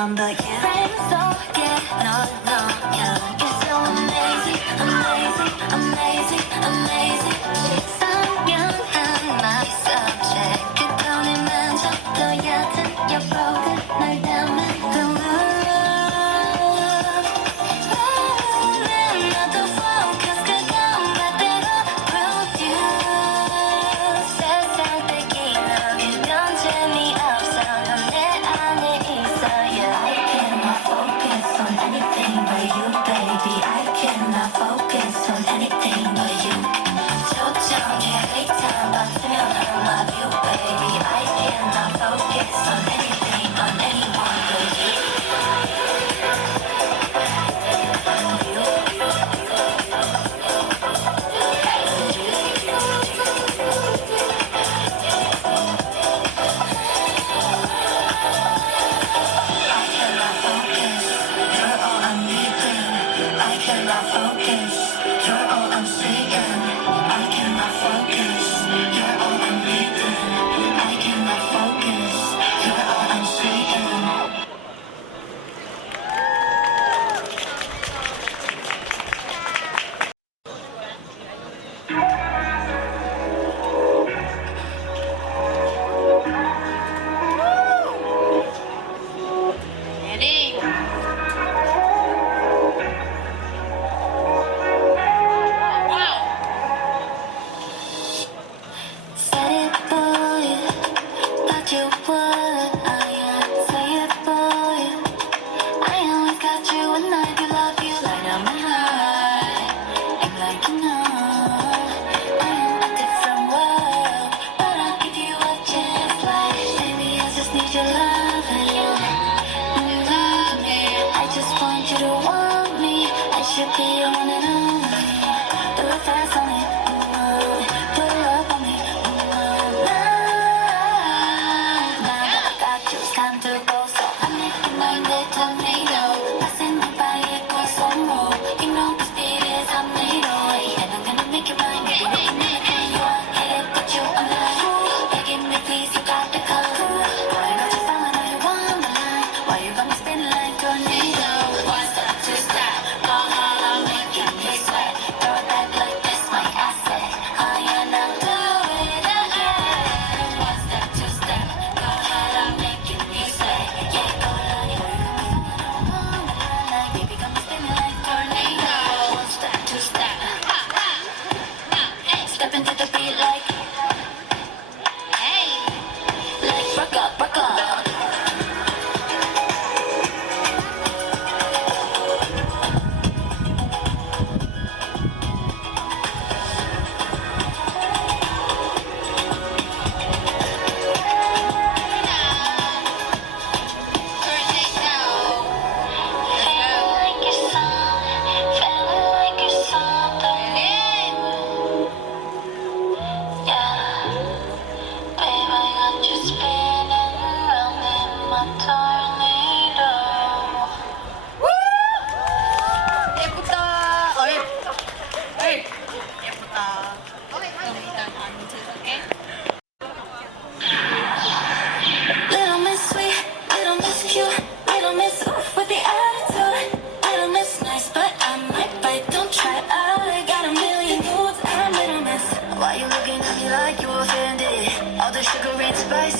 one but you. I'm so yeah, no, you're so amazing, amazing, amazing, amazing. 선명한 my subject. 그 톤에만 더 얕은 your broken 날 닮은 the world. 나도 focus 그건 반대로 prove you. 세상 빼기 너그건 재미없어. 넌 내 안에 있어. I cannot focus on anything but you, baby. I cannot focus on anything but you. 초점이 흐릿한 밤새면 I love you, baby. I cannot focus on anything, on anyone but you.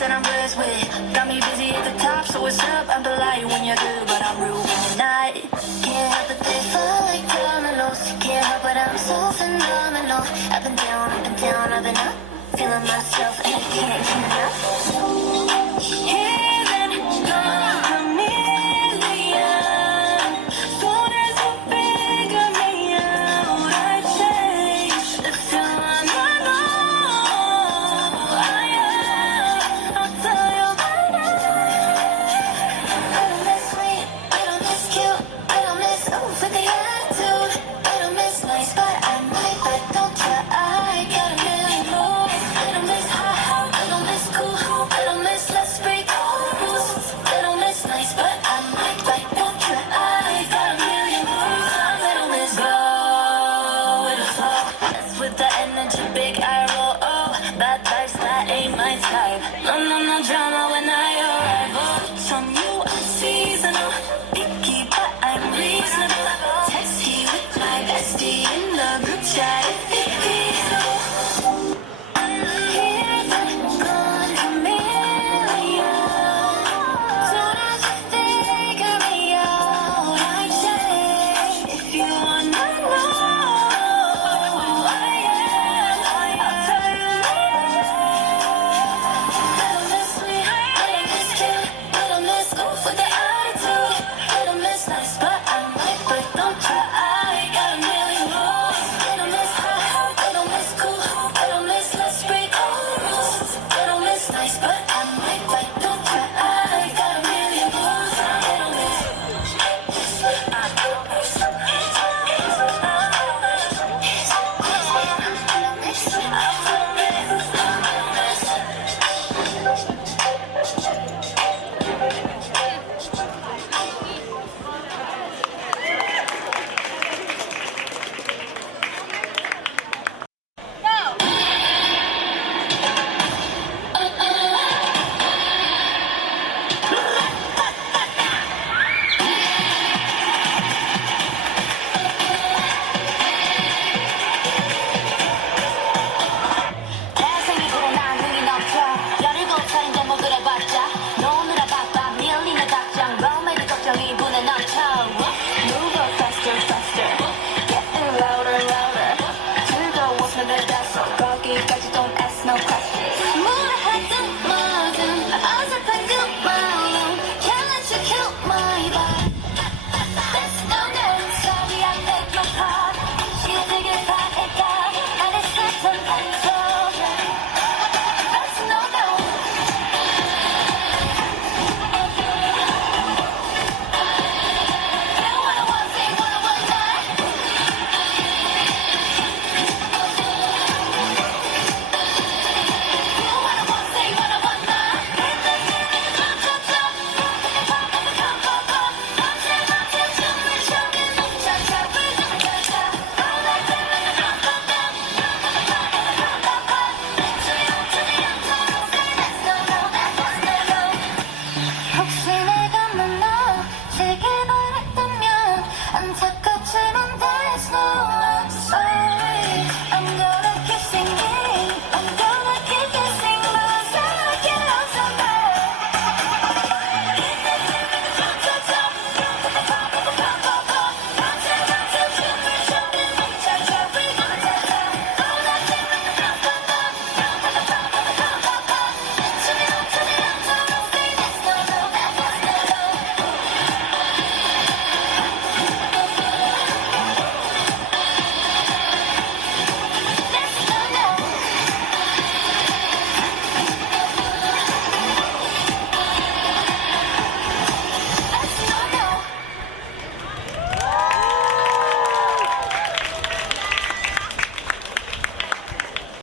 And I'm blessed with. Got me busy at the top, so what's up? I'm polite when you're good, but I'm rude when you're not. Can't help but they fall like dominoes. Can't help but I'm so phenomenal. Up and down, I've been up. Feeling myself and I can't get enough. Heaven, come on.